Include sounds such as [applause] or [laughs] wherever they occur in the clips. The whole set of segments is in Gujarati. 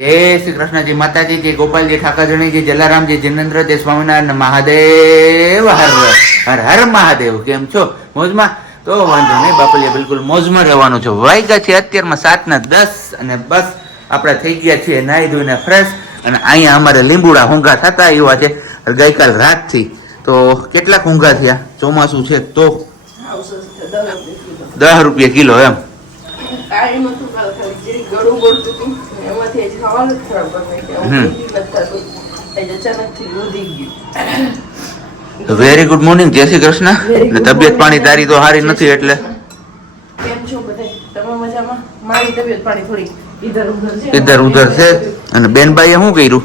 જય શ્રી કૃષ્ણજી માતાજી જય ગોપાલજી ઠાકરજણીજી જલારામજી, જિનેન્દ્ર જય સ્વામિનારાયણ મહાદેવ હર હર હર મહાદેવ. કેમ છો? મોજમાં? તો વાંધો નહીં, બાપલિયા, બિલકુલ મોજમાં રહેવાનું છે. વાગ્યા છે અત્યારમાં સાત ના દસ અને બસ આપણે થઈ ગયા છીએ નાહી ધોઈને ફ્રેશ અને અહીંયા અમારે લીંબુડા ઊંઘા થતા એવા છે. ગઈકાલ રાતથી. તો કેટલાક ઊંઘા થયા? ચોમાસું છે તો? દસ રૂપિયા કિલો એમ. એમાંથી હજી ખરાબ વેરી ગુડ મોર્નિંગ જય શ્રી કૃષ્ણ. તબિયત પાણી તારી તો સારી નથી એટલે. કેમ છો બધાય? તમે મજામાં? મારી તબિયત પાણી થોડી ઉધર છે. ઇધર ઉધર છે. અને બેનબાઈએ શું કર્યું?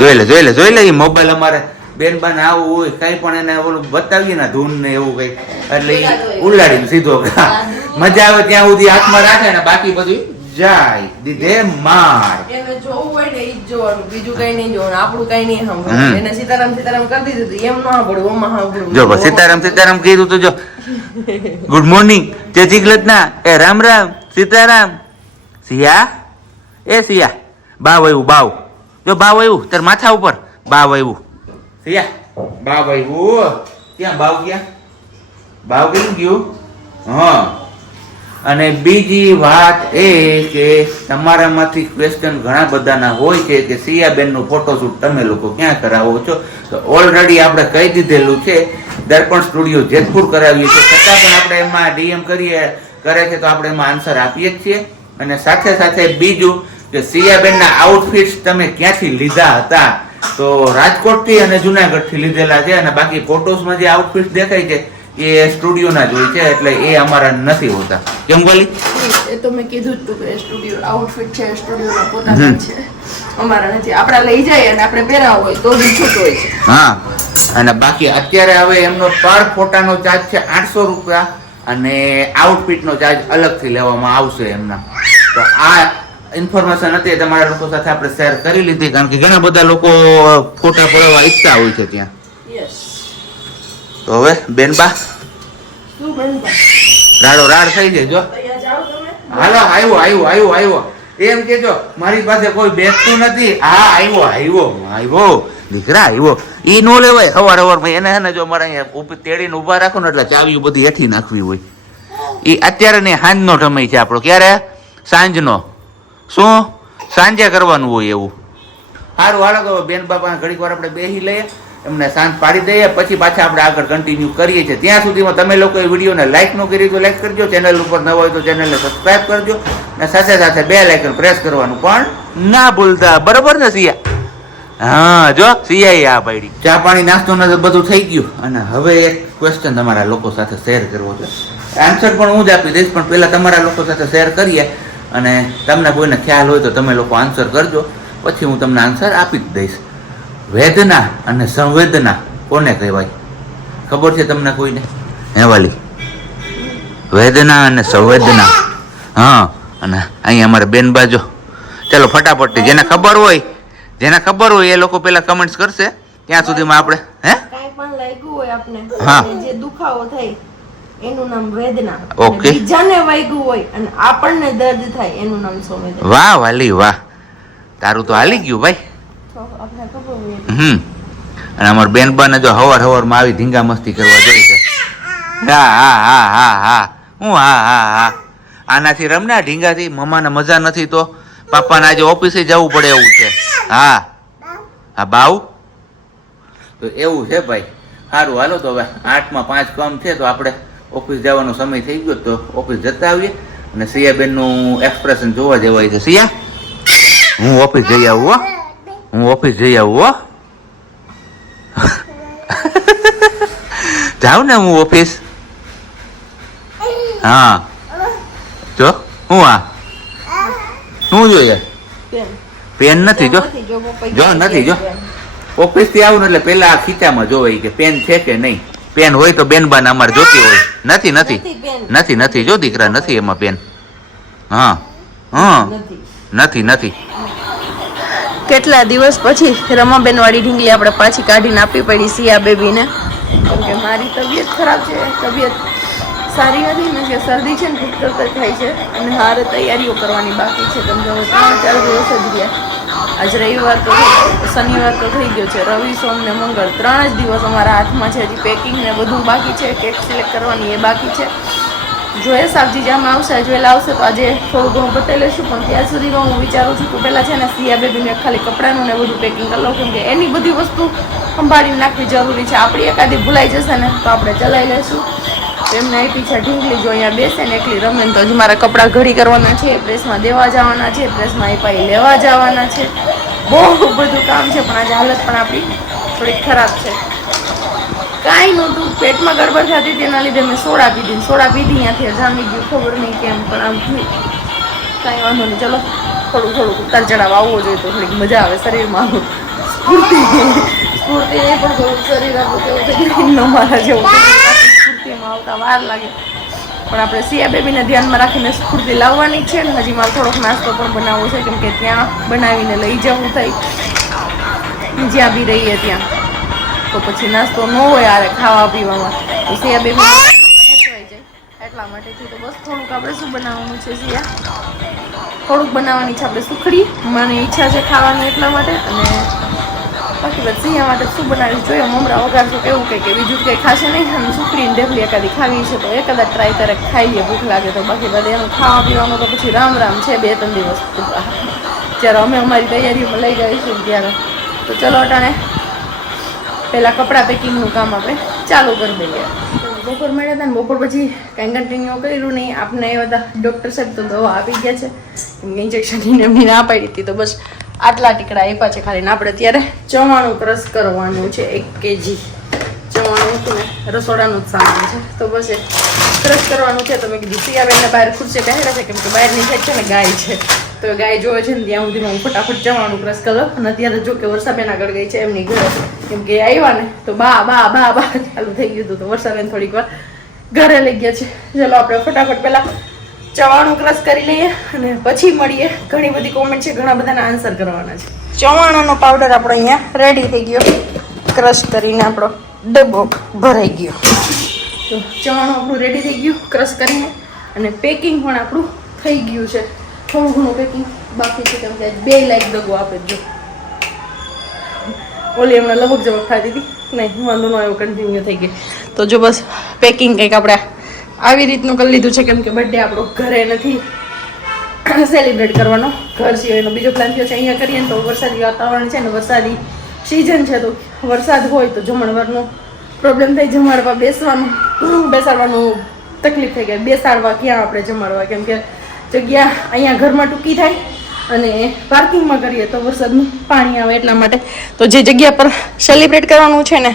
જોઈ લે જોઈ લે જોઈ લે એ મોબાઈલ અમારે. બેનબાને આવું હોય કઈ પણ એને ઓલું બતાવીએ ને ધૂન ને એવું કઈ એટલે ઉલાડીને સીધો. મજા આવે ત્યાં સુધી હાથમાં રાખે ને બાકી બધું જાય. દીધે માર. એને જોવું હોય ને ઈ જોવાનું. બીજું કઈ નહીં જોવાનું. આપણું કઈ નહીં હમ. સાંભળવાનું એને સીતારામ સીતારામ કરી દીધું હતું. એમ ન સાંભળવું ઓમાં સાંભળવું. જો સીતારામ સીતારામ કીધું તો જો. ગુડ મોર્નિંગ જય કૃષ્ણ એ રામ રામ સીતારામ. સિયા? એ સિયા. બાવ આવ્યું બાવ. જો બાવ આવ્યું તાર માથા ઉપર. બાવ આવ્યું. સિયા બાવ આવ્યું. ક્યાં બાવ ક્યાં? બાવ કેમ ગયું? હા. અને બીજી વાત એ કે તમારામાંથી ક્વેશ્ચન ઘણા બધાના હોય છે કે સિયાબેનનું ફોટોશૂટ તમે લોકો ક્યાં કરાવો છો? તો ઓલરેડી આપણે કહી દીધેલું છે. દર્પણ સ્ટુડિયો જેતપુર કરાવીએ છીએ છતાં પણ આપણે એમાં ડીએમ કરીએ, કરે છે તો આપણે એમાં આન્સર આપીએ જ છીએ. અને સાથે સાથે બીજું કે સિયાબેનના આઉટફિટ્સ તમે ક્યાંથી લીધા હતા? તો રાજકોટથી અને જુનાગઢથી લીધેલા છે અને બાકી ફોટોસમાં જે આઉટફિટ્સ દેખાય છે એ સ્ટુડિયોના જ હોય છે એટલે એ અમારા નથી હોતા. કેમ બોલી એ તો મેં કીધું હતું કે સ્ટુડિયો આઉટફિટ છે સ્ટુડિયોના પોતાના છે. અમારા નથી. આપણા લઈ જાય અને આપણે પહેરા હોય તો બી છૂટ હોય છે. હા અને બાકી અત્યારે હવે એમનો પર ફોટાનો ચાર્જ છે આઠસો રૂપિયા અને આઉટફિટનો ચાર્જ અલગથી લેવામાં આવશે એમના. તો આ ઇન્ફોર્મેશન હતી તમારા લોકો સાથે આપણે શેર કરી લીધી કારણ કે ઘણા બધા લોકો ફોટા પડવા ઈચ્છતા હોય છે ત્યાં. યસ તો હવે બેનબા? શું બનતા રાડો રાડ થઈ જાય જો. હાલો આવ્યો આવ્યો આવ્યો આવ્યો એમ કેજો મારી પાસે કોઈ બેસતું નથી. હા આવ્યો આવ્યો આવ્યો દીકરા આવ્યો એ નો લેવાય સવાર સવાર એને હે ને જો મારે અહીંયા તેડીને ઊભા રાખો ને એટલે ચાવી બધી હેઠી નાખવી હોય. એ અત્યારે ને સાંજનો સમય છે આપણો. ક્યારે? સાંજનો. શું? સાંજે કરવાનું હોય એવું. સારું હાલો બેન બાપા ઘડીક વાર આપણે બેસી લઈએ. એમને શાંત પાડી દઈએ, પછી પાછા આપણે આગળ કન્ટિન્યુ કરીએ છીએ. ત્યાં સુધીમાં તમે લોકો એ વિડીયોને લાઇક ન કરી તો લાઇક કરજો. ચેનલ ઉપર ન હોય તો ચેનલને સબસ્ક્રાઇબ કરજો. અને સાથે સાથે બે લાઇકન પ્રેસ કરવાનું પણ ના ભૂલતા. બરોબર ને, સિયા? હા, જો સિયા આ પાડી. ચા પાણી, નાસ્તો ને બધું થઈ ગયું. અને હવે એક ક્વેશ્ચન તમારા લોકો સાથે શેર કરવો છે. આન્સર પણ હું જ આપી દઈશ, પણ પહેલાં તમારા લોકો સાથે શેર કરીએ. અને તમને કોઈને ખ્યાલ હોય તો તમે લોકો આન્સર કરજો. પછી હું તમને આન્સર આપી જ દઈશ. વેદના અને સંવેદના કોને કહેવાય? ખબર છે તમને કોઈને? હે વાલી? વેદના અને સંવેદના. હા અને અહીંયા અમારે બેન બાજો ચાલો ફટાફટ જેને ખબર હોય જેને ખબર હોય એ લોકો પેલા કમેન્ટ્સ કરશે. ત્યાં સુધીમાં આપણે? હે? કાંઈ પણ લાગ્યું હોય આપને હા. જે દુખાવો થાય એનું નામ વેદના. ઓકે. બીજાને વાગ્યું હોય અને આપણને દર્દ થાય એનું નામ સંવેદના. વાહ વાલી વાહ. તારું તો હાલી ગયું ભાઈ તો આપણે ખબર હોય હમ. અને અમાર બેનબાને જો હવાર હવારમાં આવી ધીંગા મસ્તી કરવા જોઈ છે. હા હા હા હા હા. હું હા હા હા. આનાથી રમના ઢીંગાથી, મમ્માને મજા નથી તો પાપાને આજે ઓફિસે જવું પડે એવું છે. હા. હા બાવ તો એવું છે ભાઈ. સારું, હાલો તો હવે આઠમાં પાંચ કામ છે તો આપણે ઓફિસ જવાનો સમય થઈ ગયો તો ઓફિસ જતા આવીએ અને સિયાબેનનું એક્સપ્રેશન જોવા જેવાય છે. સિયા? હું ઓફિસ જઈ આવું, હો. હું ઓફિસ જઈ આવું હો. જાઉં ને હું ઓફિસ? હા. જો હું આ? શું જોઈએ? પેન નથી જો. જો નથી જો. ઓફિસથી આવું ને એટલે પેલા આ ખીચામાં જોવાય કે પેન છે કે નહીં. પેન હોય તો બેન બાન અમારે જોતી હોય. નથી નથી. નથી નથી જો દીકરા નથી એમાં પેન હા હા. નથી નથી. કેટલા દિવસ પછી રમાબેન વાળી ઢીંગલી આપણે પાછી કાઢીને આપવી પડી સિયા બેબીને. કેમ કે મારી તબિયત ખરાબ છે, તબિયત સારી નથી ને કે શરદી છે ને કરતા થાય છે અને હારે તૈયારીઓ કરવાની બાકી છે. તમે હવે ત્રણ ચાર દિવસ જ રહ્યા. આજ રવિવાર તો શનિવાર તો થઈ ગયો છે, રવિ, સોમ ને મંગળ. ત્રણ જ દિવસ અમારા હાથમાં છે, હજી પેકિંગ ને બધું બાકી છે કેક સિલેક્ટ કરવાની એ બાકી છે. જોઈએ શાકજી જામ આવશે જો એટલે આવશે તો આજે થોડું ઘણું બતાવી લઈશું. પણ ત્યાં સુધીમાં હું વિચારું છું કે પહેલાં છે ને સિયા બેબીને ખાલી કપડાનું ને બધું પેકિંગ કરી લઉં કેમકે એની બધી વસ્તુ સંભાળીને નાખવી જરૂરી છે. આપણી એકાદી ભૂલાઈ જશે ને તો આપણે ચલાવી લઈશું. એમને આપી છે, ઢીંગલી જો અહીંયા બેસે ને એકલી રમે તો હજી મારા કપડાં ઘડી કરવાના છે, પ્રેસમાં દેવા જવાના છે, પ્રેસમાં એ લેવા જવાના છે. બહુ બધું કામ છે, પણ આજે હાલત પણ આપણી થોડીક ખરાબ છે. કાંઈ નહોતું. પેટમાં ગરબડ થતી તેના લીધે મેં સોડા પીધી સોડા પીધી ત્યાંથી જામી ગયું. ખબર નહીં કેમ પણ આમ થયું. કાંઈ વાંધો નહીં. ચલો થોડું થોડું ઉતાર ચડાવ આવવો જોઈએ તો થોડીક મજા આવે શરીરમાં. સ્ફૂર્તિ. સ્ફૂર્તિ એ પણ થોડુંક શરીર આપણું કેવું થઈ [laughs] જેવું થઈ સ્ફૂર્તિમાં આવતા વાર લાગે. પણ આપણે સિયા બેબીને ધ્યાનમાં રાખીને સ્ફૂર્તિ લાવવાની છે ને. હજી મારે થોડોક નાસ્તો પણ બનાવવો છે કેમ કે ત્યાં બનાવીને લઈ જવું થાય જ્યાં બી રહીએ ત્યાં. તો પછી નાસ્તો ન હોય આરે ખાવા પીવામાં. તો સિયા બેબી જાય. એટલા માટેથી તો બસ થોડુંક આપણે શું બનાવવાનું છે સિયા? થોડુંક બનાવવાની છે આપણે સુખડી. મને ઈચ્છા છે ખાવાની એટલા માટે. અને બાકી બધી સિયા માટે શું બનાવી જોઈએ, મમરા વગાડશું કેવું કંઈક બીજું કંઈ ખાશે નહીં. અને સુખડી ને ડેફલી એકાદી ખાવી છે તો એ કદાચ ટ્રાય કરે, ખાઈ લે, ભૂખ લાગે તો બાકી બધા એનું ખાવા પીવાનું તો પછી રામ રામ છે બે ત્રણ દિવસ. [laughs] જ્યારે અમે અમારી તૈયારીઓમાં લઈ જઈશું ત્યારે. તો ચલો અટાણે. પહેલાં કપડાં પેકિંગનું કામ આપણે ચાલુ કરી દઈએ. બપોર મળ્યા હતા ને બપોર પછી કાંઈ કન્ટિન્યુ કર્યું નહીં. આપને એ બધા ડૉક્ટર સાહેબ તો દવા આપી ગયા છે. ઇન્જેક્શન એમની ના પાડી હતી તો બસ આટલા ટીકડા આપ્યા છે ખાલી આપણે ત્યારે ચવાણું ક્રશ કરવાનું છે એક કેજી. ચવાણું હતું ને રસોડાનું જ સામાન છે. તો બસ એ ક્રશ કરવાનું છે. તો મેં કીધું સિયાબેનને બહાર ખુરશે પહેર્યા છે કેમ કે બહારની સાઈડ છે ને ગાય છે. તો ગાય જોવે છે ને ત્યાં સુધીમાં હું ફટાફટ ચવાણું ક્રશ કરો. અને અત્યારે જો કે વર્ષાબેન આગળ ગઈ છે, એમની ઘરે. કેમ કે આવ્યા ને, તો બા બા બા બા, ચાલુ થઈ ગયું હતું, તો વર્ષાબેન થોડીક વાર ઘરે લઈ ગયા છે. ચલો આપણે ફટાફટ પહેલા ચવાણું ક્રશ કરી લઈએ અને પછી મળીએ. ઘણી બધી કોમેન્ટ છે, ઘણા બધાના આન્સર કરવાના છે. ચવાણાનો પાવડર આપણો અહીંયા રેડી થઈ ગયો. ક્રશ કરીને આપણો ડબ્બો ભરાઈ ગયો. તો ચવાણું આપણું રેડી થઈ ગયું ક્રશ કરીને. અને પેકિંગ પણ આપણું થઈ ગયું છે. થોડું ઘણું પેકિંગ બાકી છે, કેમ કે બે લાઈક દગો આપે જો. ઓલી એમણે લગભગ જવાબ ખાધી હતી નહીં, વાંધો ન આવ્યો કન્ટિન્યુ થઈ ગઈ. તો જો બસ પેકિંગ કંઈક આપણે આવી રીતનું કરી લીધું છે, કેમ કે બર્થડે આપણો ઘરે નથી. સેલિબ્રેટ કરવાનો. ઘર સિવાયનો બીજો પ્લાન થયો છે, અહીંયા કરીએ ને તો વરસાદી વાતાવરણ છે ને, વરસાદી સિઝન છે, તો વરસાદ હોય તો જમણવારનો પ્રોબ્લેમ થાય, જમાડવા, બેસવાનું, બેસાડવાનું તકલીફ થઈ ગઈ બેસાડવા ક્યાં આપણે જમાડવા? કેમ કે જગ્યા અહીંયા ઘરમાં ટૂંકી થાય અને પાર્કિંગમાં કરીએ તો વરસાદનું પાણી આવે એટલા માટે. તો જે જગ્યા પર સેલિબ્રેટ કરવાનું છે ને,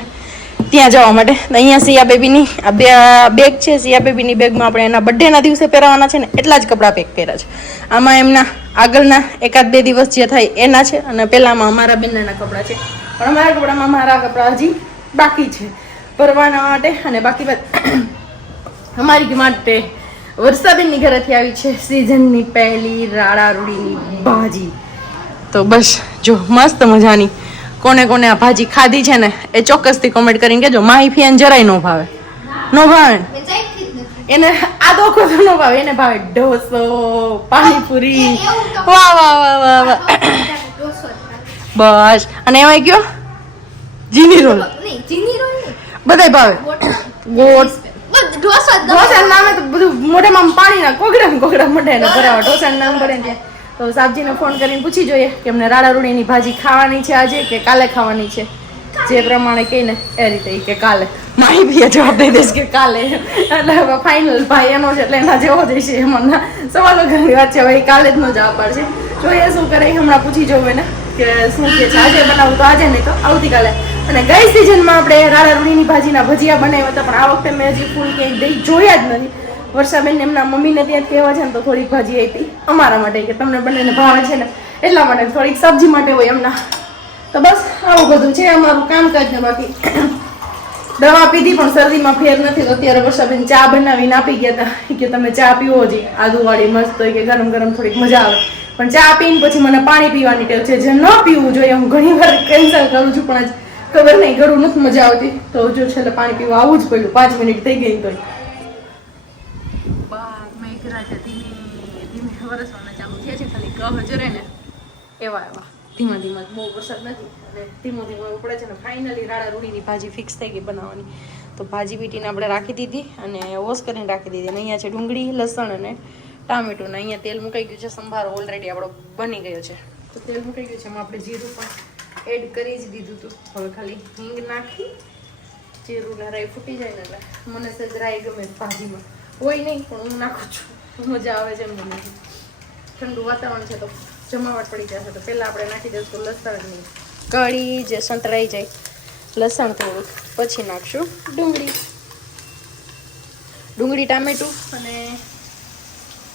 ત્યાં જવા માટે. અહીંયા સિયા બેબીની, આ બે બેગ છે, સિયા બેબીની બેગમાં આપણે એના બર્થડેના દિવસે પહેરવાના છે ને, એટલા જ કપડાં પેક કર્યા છે. આમાં એમના આગળના એકાદ બે દિવસ જે થાય એના છે, અને પહેલાંમાં અમારા બેનના કપડાં છે. પણ અમારા કપડામાં મારા કપડાં હજી બાકી છે. ભરવાના માટે, અને બાકી [coughs] અમારી માટે વર્ષાબેનની ઘરેથી આવી છે સિઝનની પહેલી રાડા રૂડીની ભાજી. તો બસ જો મસ્ત મજાની કોને કોને આ ભાજી ખાધી છે ને એ ચોક્કસથી કોમેન્ટ કરીને કહેજો. માહી ફિયાન જરાય નો ભાવે. ન ભાવે એને આ તો તો ન ભાવે એને ભાવે ઢોસો પાણીપુરી. વાહ વાહ વાહ વાહ વાહ. બસ. અને એમાં કયો? જીની રોલ. બધાય ભાવે. ગોટ ઢોસા નામે તો બધું મોઢામાં પાણી ના કોગડા ને કોગડા મોઢે ભરાવા. ઢોસા નામ ભરે ને. તો સાબજીને ફોન કરીને પૂછી જોઈએ કે એમને રાડા રૂડીની ભાજી ખાવાની છે આજે કે કાલે ખાવાની છે? જે પ્રમાણે કહીને એ રીતે કે કાલે. માહી ભી જવાબ દઈ દઈશ કે કાલે. એટલે હવે ફાઇનલ ભાઈ એનો છે એટલે એના જેવો જ છે એમાં સવાલો ઘણી વાત છે હવે ઈ કાલે જ નો જવાબ પાડશે. જોઈએ શું કરે હમણાં પૂછી જોવે એને કે શું કે છે? આજે બનાવું તો આજે નહીં તો આવતીકાલે. અને ગઈ સિઝનમાં આપણે રાળા રૂડીની ભાજીના ભજીયા બનાવ્યા હતા, પણ આ વખતે મેં હજી ફૂલ ક્યાંય દઈ જોયા જ નથી. વર્ષાબેન એમના મમ્મીને ત્યાં કહેવા છે ને તો થોડીક ભાજી આપી. અમારા માટે કે તમને બંનેને ભાવે છે ને, એટલા માટે થોડીક સબ્જી માટે હોય એમના. તો બસ, આવું બધું છે, અમારું કામકાજ ને બાકી. દવા પીધી પણ શરદીમાં ફેર નથી, તો અત્યારે વર્ષાબેન ચા બનાવીને આપી ગયા હતા. કે તમે ચા પીવો છે આદુવાળી મસ્ત હોય કે ગરમ ગરમ થોડીક મજા આવે. પણ ચા પીને પછી મને પાણી પીવાની ટેવ છે. જે ન પીવું જોઈએ, હું ઘણી વાર કેન્સલ કરું છું, પણ આજ ખબર નહીં, ઘરું નથી મજા આવતી. તો જો છેલ્લે પાણી પીવું આવું જ પડ્યું. પાંચ મિનિટ થઈ ગઈ તો એવા એવા. ધીમા ધીમા. બહુ વરસાદ નથી. અને ધીમો ધીમો ઉપડે છે ને ફાઇનલી રાડા રૂડીની ભાજી ફિક્સ થઈ ગઈ બનાવવાની. તો ભાજી પીટીને આપણે રાખી દીધી અને વોશ કરીને રાખી દીધી. અને અહીંયા ડુંગળી, લસણ અને ટામેટું. અહીંયા તેલ મુકાઈ ગયું છે, સંભારો ઓલરેડી આપણો બની ગયો છે. તો તેલ મુકાઈ ગયું છે, એમાં આપણે જીરું પણ એડ કરી જ દીધું હતું હવે ખાલી હિંગ નાખી, જીરું ને રાઈ ફૂટી જાય ને એટલે મને સજ રાઈ ગમે ભાજીમાં. હોય નહીં, પણ હું નાખું છું. મજા આવે છે મને ઠંડુ વાતાવરણ છે તો જમાવટ પડી જશે તો પહેલાં આપણે નાખી દઈશું લસણની કળી જે સંતળાઈ જાય, લસણ થોડું પછી નાખશું ડુંગળી. ડુંગળી, ટામેટું અને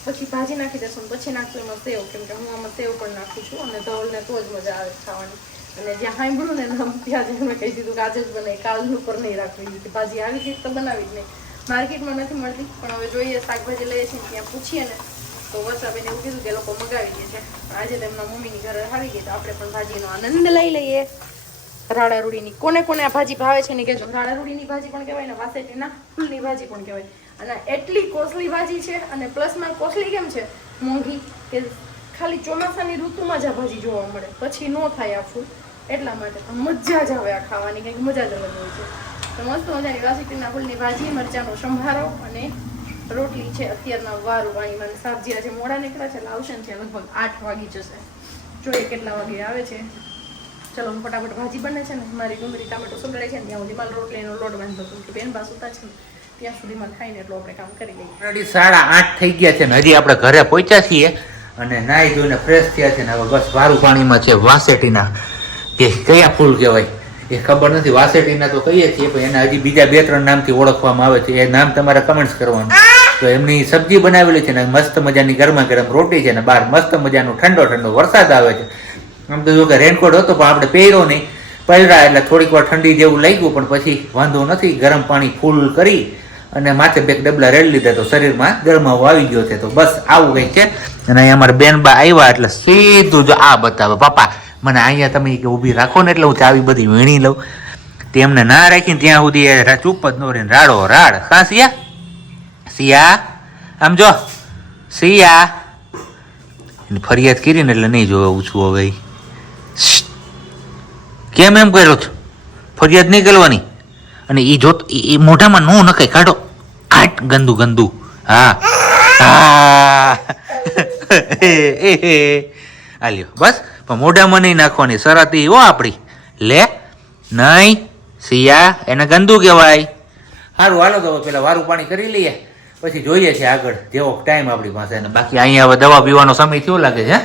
પછી ભાજી નાખી દઈશું પછી નાખશું એમાં સેવ. કેમ કે હું આમાં સેવ પણ નાખું છું અને ધવલને તો જ મજા આવે ખાવાની. અને જ્યાં સાંભળ્યું ને જ મેં કહી દીધું કે આજે જ બનાવી કાલનું પર નહીં રાખવી દીધી ભાજી આવી ગઈ તો બનાવી જ નહીં. માર્કેટમાં નથી મળતી, પણ હવે જોઈએ, શાકભાજી લઈએ છીએ ત્યાં પૂછીએ ને, તો વસાબેને એવું કીધું કે લોકો મગાવી દે છે. આજે તેમના મમ્મીની ઘરે આવી ગઈ, તો આપણે પણ ભાજીનો આનંદ લઈ લઈએ. રાડા રૂડીની કોને કોને આ ભાજી ભાવે છે ને કહેજો. રાડા રૂડીની ભાજી પણ કહેવાય ને વાસેટીના ફૂલની ભાજી પણ કહેવાય. અને એટલી કોસલી ભાજી છે અને પ્લસમાં કોસલી કેમ છે? મોંઘી, કે ખાલી ચોમાસાની ઋતુમાં જ આ ભાજી જોવા મળે. પછી ન થાય આ ફૂલ. એટલા માટે પણ મજા જ આવે આ ખાવાની કંઈક મજા જ અલગ હોય છે. તો મસ્ત મજાની વાસેટીના ફૂલની ભાજી, મરચાંનો સંભારો અને રોટલી છે અત્યારના વારું વાણીમાં. અને શાકજી આજે મોડા નીકળ્યા છે, એટલે આવશે ને ત્યાં લગભગ આઠ વાગી જશે. જોઈએ કેટલા વાગે આવે છે. ચલો, હું ફટાફટ ભાજી બને છે ને, મારી ડુંગળી, ટામેટો સુગડે છે ને, ત્યાં સુધી મારો રોટલીનો લોટ બાંધતો હતો. કે બેન બા સુતા છે ત્યાં સુધીમાં ખાઈને એટલું આપણે કામ કરી લઈએ. ઓલરેડી સાડા આઠ થઈ ગયા છે ને, હજી આપણે ઘરે પહોંચ્યા છીએ. અને નાહી જોઈને ફ્રેશ થયા છે ને, હવે બસ વારું પાણીમાં છે, વાસેટીના કે કયા ફૂલ કહેવાય? એ ખબર નથી, વાસેટીના તો કહીએ છીએ, પણ એના હજી બીજા બે ત્રણ નામથી ઓળખવામાં આવે છે. એ નામ તમારે કમેન્ટ્સ કરવાનું. તો એમની સબ્જી બનાવેલી છે ને, મસ્ત મજાની ગરમા ગરમ રોટી છે ને, બહાર મસ્ત મજાનો ઠંડો ઠંડો વરસાદ આવે છે. આમ તો જો કે રેનકોટ હતો, પણ આપણે પહેર્યો નહીં. પહેર્યા એટલે થોડીક વાર ઠંડી જેવું લાગ્યું, પણ પછી વાંધો નથી. ગરમ પાણી ફૂલ કરી અને માથે બે ડબલા રેડ લીધા તો શરીરમાં ગરમાવો આવી ગયો છે. તો બસ આવું કંઈક છે. અને અહીંયા અમારા બેનબા આવ્યા એટલે સીધું જો આ બતાવે. પપ્પા મને અહીંયા તમે કે ઊભી રાખો ને એટલે હું ચાવી બધી વીણી લઉં. તેમને ના રાખીને ત્યાં સુધી એ ચૂપ જ ન રહીને રાડો, રાડ. હા, સિયા? સિયા? આમ જો. સિયા. ફરિયાદ કરીને એટલે નહીં જોવું છું હવે કેમ એમ કર્યો છો? ફરિયાદ નહીં કરવાની? અને એ જો એ મોઢામાં નો નખાય, કાઢો. આટ ગંદુ ગંદુ. હા. હા. [laughs] આ લ્યો. બસ. પણ મોઢામાં નહીં નાખવાની શરત હો આપણી લે નહીં સિયા એને ગંદુ કહેવાય. સારું હાલો તો પેલા વારું પાણી કરી લઈએ. પછી જોઈએ છે આગળ. જેવો ટાઈમ આપણી પાસે. બાકી અહીંયા હવે દવા પીવાનો સમય થયો લાગે છે